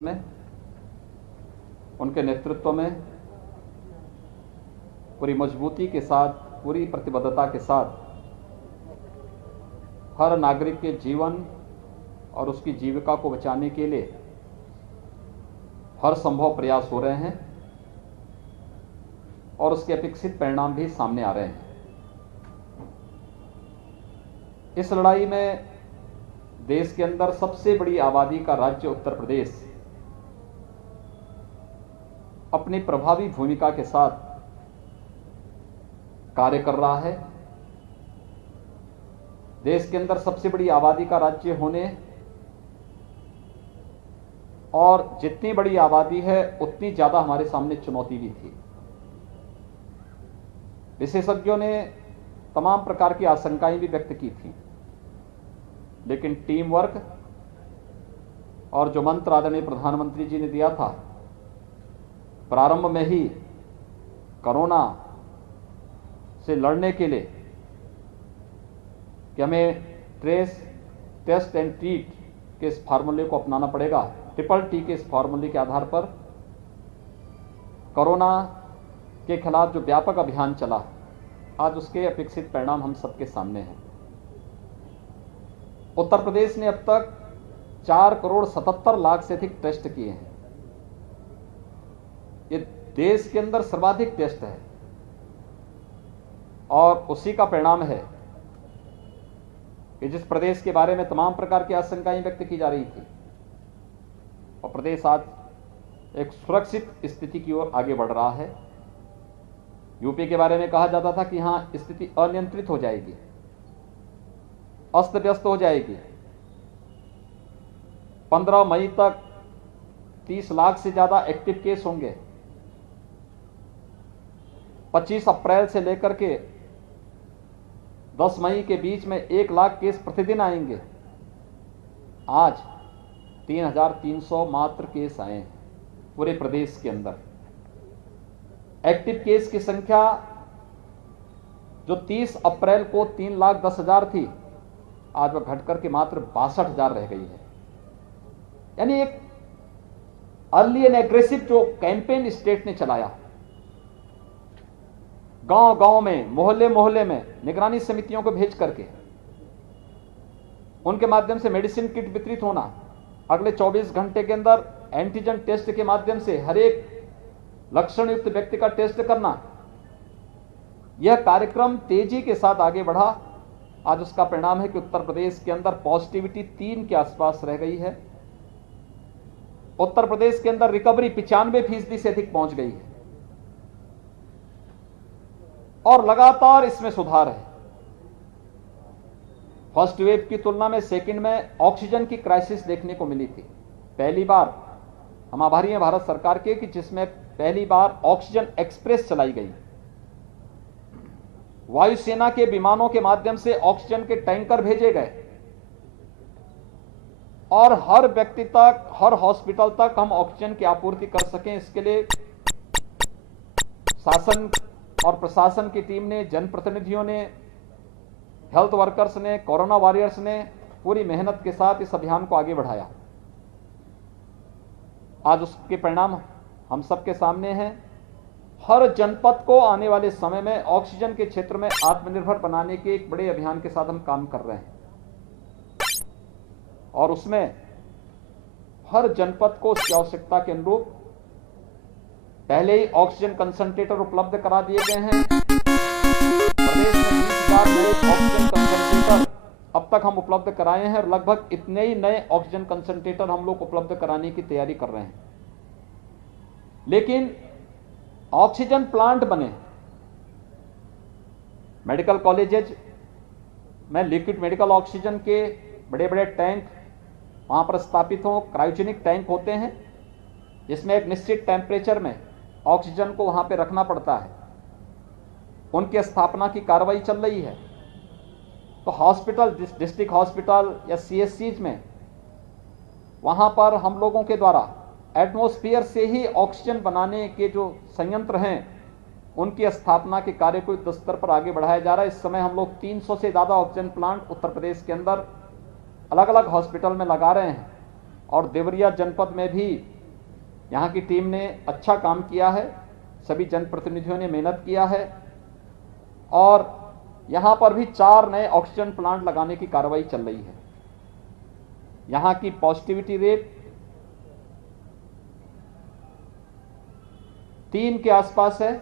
में उनके नेतृत्व में पूरी मजबूती के साथ, पूरी प्रतिबद्धता के साथ हर नागरिक के जीवन और उसकी जीविका को बचाने के लिए हर संभव प्रयास हो रहे हैं और उसके अपेक्षित परिणाम भी सामने आ रहे हैं। इस लड़ाई में देश के अंदर सबसे बड़ी आबादी का राज्य उत्तर प्रदेश अपनी प्रभावी भूमिका के साथ कार्य कर रहा है। देश के अंदर सबसे बड़ी आबादी का राज्य होने और जितनी बड़ी आबादी है उतनी ज्यादा हमारे सामने चुनौती भी थी। विशेषज्ञों ने तमाम प्रकार की आशंकाएं भी व्यक्त की थी, लेकिन टीम वर्क और जो मंत्र आदरणीय प्रधानमंत्री जी ने दिया था प्रारंभ में ही कोरोना से लड़ने के लिए कि हमें ट्रेस, टेस्ट एंड ट्रीट के इस फार्मूले को अपनाना पड़ेगा, ट्रिपल टी के इस फार्मूले के आधार पर कोरोना के खिलाफ जो व्यापक अभियान चला, आज उसके अपेक्षित परिणाम हम सबके सामने हैं। उत्तर प्रदेश ने अब तक 4,77,00,000 से अधिक टेस्ट किए हैं। ये देश के अंदर सर्वाधिक टेस्ट है और उसी का परिणाम है कि जिस प्रदेश के बारे में तमाम प्रकार की आशंकाएं व्यक्त की जा रही थी और प्रदेश आज एक सुरक्षित स्थिति की ओर आगे बढ़ रहा है। यूपी के बारे में कहा जाता था कि यहां स्थिति अनियंत्रित हो जाएगी, अस्त व्यस्त हो जाएगी। 15 मई तक 30 लाख से ज्यादा एक्टिव केस होंगे। 25 अप्रैल से लेकर के 10 मई के बीच में 1 लाख केस प्रतिदिन आएंगे। आज 3,300 मात्र केस आए हैं पूरे प्रदेश के अंदर। एक्टिव केस की संख्या जो 30 अप्रैल को 3,10,000 थी, आज वह घटकर के मात्र 62,000 रह गई है। यानी एक अर्ली एंड एग्रेसिव जो कैंपेन स्टेट ने चलाया, गांव गांव में, मोहल्ले मोहल्ले में निगरानी समितियों को भेज करके उनके माध्यम से मेडिसिन किट वितरित होना, अगले 24 घंटे के अंदर एंटीजन टेस्ट के माध्यम से हर एक लक्षण युक्त व्यक्ति का टेस्ट करना, यह कार्यक्रम तेजी के साथ आगे बढ़ा। आज उसका परिणाम है कि उत्तर प्रदेश के अंदर पॉजिटिविटी 3 के आसपास रह गई है। उत्तर प्रदेश के अंदर रिकवरी 95% से अधिक पहुंच गई है और लगातार इसमें सुधार है। फर्स्ट वेव की तुलना में सेकंड में ऑक्सीजन की क्राइसिस देखने को मिली थी। पहली बार हम आभारी हैं भारत सरकार के कि जिसमें पहली बार ऑक्सीजन एक्सप्रेस चलाई गई। वायुसेना के विमानों के माध्यम से ऑक्सीजन के टैंकर भेजे गए और हर व्यक्ति तक, हर हॉस्पिटल तक हम ऑक्सीजन की आपूर्ति कर सकें, इसके लिए शासन और प्रशासन की टीम ने, जनप्रतिनिधियों ने, हेल्थ वर्कर्स ने, कोरोना वॉरियर्स ने पूरी मेहनत के साथ इस अभियान को आगे बढ़ाया। आज उसके परिणाम हम सबके सामने हैं। हर जनपद को आने वाले समय में ऑक्सीजन के क्षेत्र में आत्मनिर्भर बनाने के एक बड़े अभियान के साथ हम काम कर रहे हैं और उसमें हर जनपद को उसकी आवश्यकता के अनुरूप पहले ही ऑक्सीजन कंसंट्रेटर उपलब्ध करा दिए गए हैं। प्रदेश में 20,000 नए ऑक्सीजन कंसंट्रेटर अब तक हम उपलब्ध कराए हैं और लगभग इतने ही नए ऑक्सीजन कंसंट्रेटर हम लोग उपलब्ध कराने की तैयारी कर रहे हैं। लेकिन ऑक्सीजन प्लांट बने, मेडिकल कॉलेजेज में लिक्विड मेडिकल ऑक्सीजन के बड़े बड़े टैंक वहां पर स्थापित हो। क्रायोजेनिक टैंक होते हैं जिसमें एक निश्चित टेम्परेचर में ऑक्सीजन को वहां पे रखना पड़ता है। उनकी स्थापना की कार्रवाई चल रही है। तो हॉस्पिटल, डिस्ट्रिक्ट हॉस्पिटल या सीएससीज में वहां पर हम लोगों के द्वारा एटमॉस्फेयर से ही ऑक्सीजन बनाने के जो संयंत्र हैं उनकी स्थापना के कार्य को युद्ध स्तर पर आगे बढ़ाया जा रहा है। इस समय हम लोग 300 से ज्यादा ऑक्सीजन प्लांट उत्तर प्रदेश के अंदर अलग अलग हॉस्पिटल में लगा रहे हैं और देवरिया जनपद में भी यहाँ की टीम ने अच्छा काम किया है। सभी जनप्रतिनिधियों ने मेहनत किया है और यहाँ पर भी 4 नए ऑक्सीजन प्लांट लगाने की कार्रवाई चल रही है। यहाँ की पॉजिटिविटी रेट 3 के आसपास है,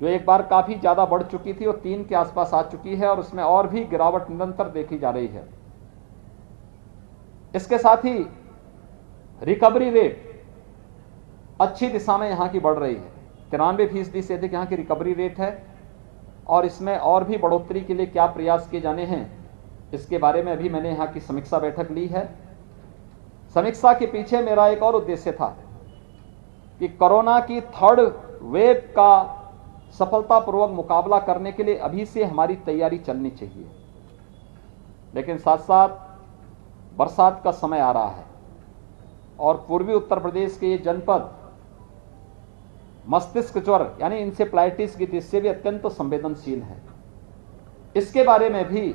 जो एक बार काफी ज्यादा बढ़ चुकी थी और 3 के आसपास आ चुकी है और उसमें और भी गिरावट निरंतर देखी जा रही है। इसके साथ ही रिकवरी रेट अच्छी दिशा में यहां की बढ़ रही है। 93% से अधिक यहां की रिकवरी रेट है और इसमें और भी बढ़ोतरी के लिए क्या प्रयास किए जाने हैं, इसके बारे में अभी मैंने यहां की समीक्षा बैठक ली है। समीक्षा के पीछे मेरा एक और उद्देश्य था कि कोरोना की 3rd वेव का सफलतापूर्वक मुकाबला करने के लिए अभी से हमारी तैयारी चलनी चाहिए। लेकिन साथ साथ बरसात का समय आ रहा है और पूर्वी उत्तर प्रदेश के ये जनपद मस्तिष्क ज्वर यानी इंसेफ्लाइटिस की दृष्टि से भी अत्यंत संवेदनशील है। इसके बारे में भी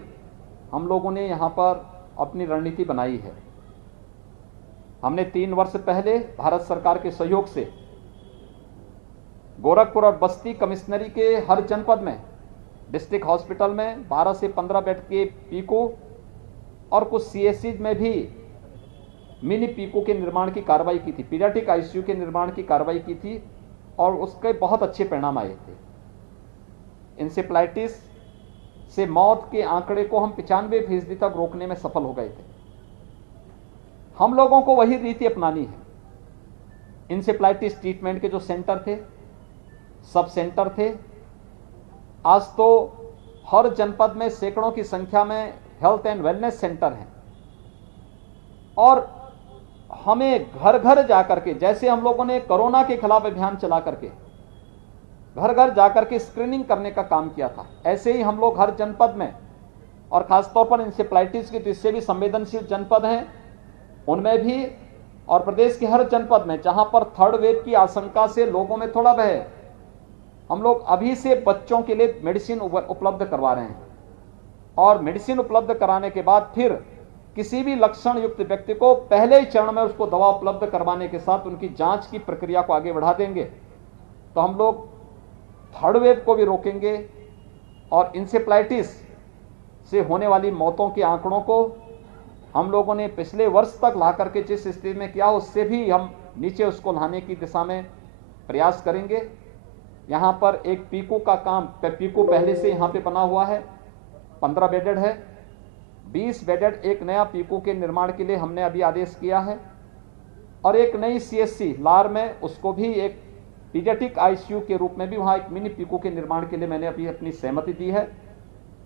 हम लोगों ने यहां पर अपनी रणनीति बनाई है। हमने 3 वर्ष पहले भारत सरकार के सहयोग से गोरखपुर और बस्ती कमिश्नरी के हर जनपद में डिस्ट्रिक्ट हॉस्पिटल में 12 से 15 बेड के पीको और कुछ सीएससी में भी मिनी पीको के निर्माण की कार्रवाई की थी, पीडियाट्रिक आईसीयू के निर्माण की कार्रवाई की थी और उसके बहुत अच्छे परिणाम आए थे। इंसेफ्लाइटिस से मौत के आंकड़े को हम 95% तक रोकने में सफल हो गए थे। हम लोगों को वही रीति अपनानी है। इंसेफ्लाइटिस ट्रीटमेंट के जो सेंटर थे, सब सेंटर थे, आज तो हर जनपद में सैकड़ों की संख्या में हेल्थ एंड वेलनेस सेंटर हैं और हमें घर घर जाकर के, जैसे हम लोगों ने कोरोना के खिलाफ अभियान चला करके घर घर जाकर के स्क्रीनिंग करने का काम किया था, ऐसे ही हम लोग हर जनपद में और खासतौर पर इंसेफ्लाइटिस की दृष्टि से भी संवेदनशील जनपद हैं उनमें भी और प्रदेश के हर जनपद में जहां पर 3rd वेव की आशंका से लोगों में थोड़ा भय है, हम लोग अभी से बच्चों के लिए मेडिसिन उपलब्ध करवा रहे हैं और मेडिसिन उपलब्ध कराने के बाद फिर किसी भी लक्षण युक्त व्यक्ति को पहले ही चरण में उसको दवा उपलब्ध करवाने के साथ उनकी जांच की प्रक्रिया को आगे बढ़ा देंगे। तो हम लोग 3rd वेव को भी रोकेंगे और इंसेफ्लाइटिस से होने वाली मौतों के आंकड़ों को हम लोगों ने पिछले वर्ष तक ला करके जिस स्थिति में किया उससे भी हम नीचे उसको लाने की दिशा में प्रयास करेंगे। यहाँ पर एक पीको का काम, पीको पहले से यहाँ पे बना हुआ है, 15 बेडेड है, 20 बेडेड एक नया पीको के निर्माण के लिए हमने अभी आदेश किया है और एक नई सीएससी लार में उसको भी एक पीडियाट्रिक आईसीयू के रूप में भी वहाँ एक मिनी पीको के निर्माण के लिए मैंने अभी अपनी सहमति दी है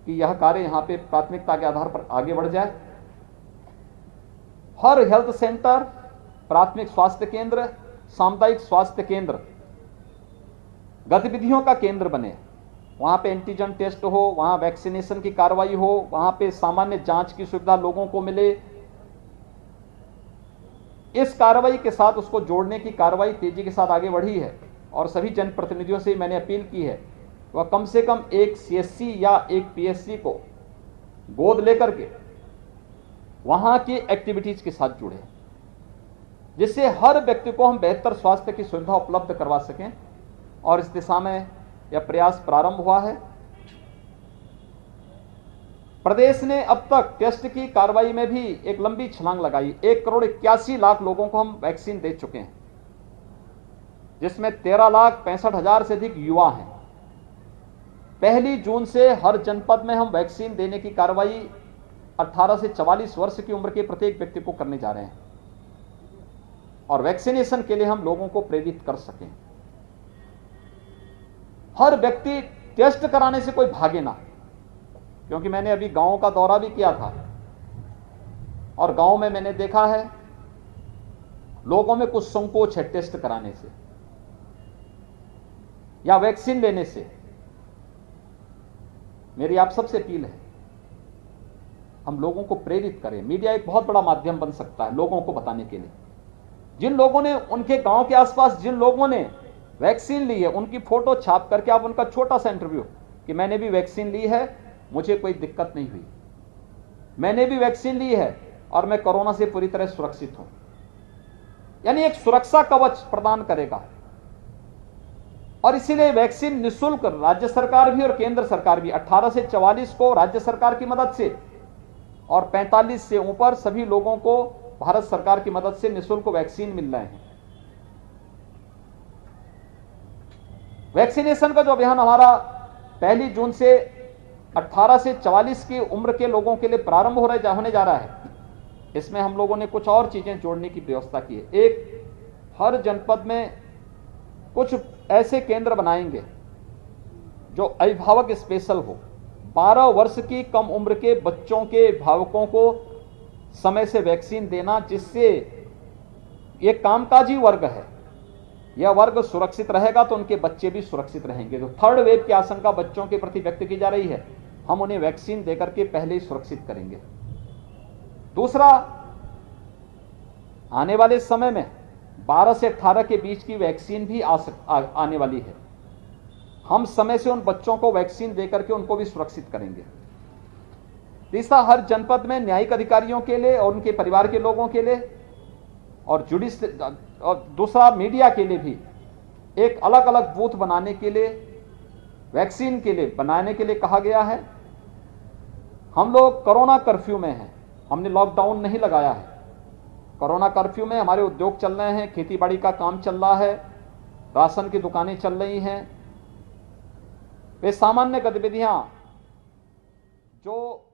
कि यह कार्य यहाँ पे प्राथमिकता के आधार पर आगे बढ़ जाए। हर हेल्थ सेंटर, प्राथमिक स्वास्थ्य केंद्र, सामुदायिक स्वास्थ्य केंद्र गतिविधियों का केंद्र बने। वहां पे एंटीजन टेस्ट हो, वहां वैक्सीनेशन की कार्रवाई हो, वहां पे सामान्य जांच की सुविधा लोगों को मिले। इस कार्रवाई के साथ उसको जोड़ने की कार्रवाई तेजी के साथ आगे बढ़ी है और सभी जनप्रतिनिधियों से मैंने अपील की है वह कम से कम एक सीएससी या एक पीएससी को गोद लेकर के वहां की एक्टिविटीज के साथ जुड़े, जिससे हर व्यक्ति को हम बेहतर स्वास्थ्य की सुविधा उपलब्ध करवा सकें और इस दिशा में यह प्रयास प्रारंभ हुआ है। प्रदेश ने अब तक टेस्ट की कार्रवाई में भी एक लंबी छलांग लगाई। 1,81,00,000 लोगों को हम वैक्सीन दे चुके हैं, जिसमें 13,65,000 से अधिक युवा हैं। 1 जून से हर जनपद में हम वैक्सीन देने की कार्रवाई 18 से 44 वर्ष की उम्र के प्रत्येक व्यक्ति को करने जा रहे हैं और वैक्सीनेशन के लिए हम लोगों को प्रेरित कर सकें। हर व्यक्ति टेस्ट कराने से कोई भागे ना, क्योंकि मैंने अभी गांव का दौरा भी किया था और गांव में मैंने देखा है लोगों में कुछ संकोच है टेस्ट कराने से या वैक्सीन लेने से। मेरी आप सबसे अपील है हम लोगों को प्रेरित करें। मीडिया एक बहुत बड़ा माध्यम बन सकता है लोगों को बताने के लिए। जिन लोगों ने, उनके गांव के आसपास जिन लोगों ने वैक्सीन ली है, उनकी फोटो छाप करके आप उनका छोटा सा इंटरव्यू कि मैंने भी वैक्सीन ली है, मुझे कोई दिक्कत नहीं हुई, मैंने भी वैक्सीन ली है और मैं कोरोना से पूरी तरह सुरक्षित हूं। यानी एक सुरक्षा कवच प्रदान करेगा। और इसीलिए वैक्सीन निःशुल्क राज्य सरकार भी और केंद्र सरकार भी 18 से 44 को राज्य सरकार की मदद से और 45 से ऊपर सभी लोगों को भारत सरकार की मदद से निःशुल्क वैक्सीन मिल रहे हैं। वैक्सीनेशन का जो अभियान हमारा 1 जून से 18 से 44 की उम्र के लोगों के लिए प्रारंभ होने जा रहा है, इसमें हम लोगों ने कुछ और चीजें जोड़ने की व्यवस्था की है। एक, हर जनपद में कुछ ऐसे केंद्र बनाएंगे जो अभिभावक स्पेशल हो। 12 वर्ष की कम उम्र के बच्चों के अभिभावकों को समय से वैक्सीन देना, जिससे ये कामकाजी वर्ग है, यह वर्ग सुरक्षित रहेगा तो उनके बच्चे भी सुरक्षित रहेंगे। जो थर्ड वेव की आशंका बच्चों के प्रति व्यक्त की जा रही है, हम उन्हें वैक्सीन देकर के पहले ही सुरक्षित करेंगे। दूसरा, आने वाले समय में 12 से 18 के बीच की वैक्सीन भी आने वाली है। हम समय से उन बच्चों को वैक्सीन देकर के उनको भी सुरक्षित करेंगे। तीसरा, हर जनपद में न्यायिक अधिकारियों के लिए और उनके परिवार के लोगों के लिए और दूसरा मीडिया के लिए भी एक अलग अलग बूथ बनाने के लिए, वैक्सीन के लिए बनाने के लिए कहा गया है। हम लोग कोरोना कर्फ्यू में हैं, हमने लॉकडाउन नहीं लगाया है। कोरोना कर्फ्यू में हमारे उद्योग चल रहे हैं, खेती बाड़ी का काम चल रहा है, राशन की दुकानें चल रही हैं। वे सामान्य गतिविधियां जो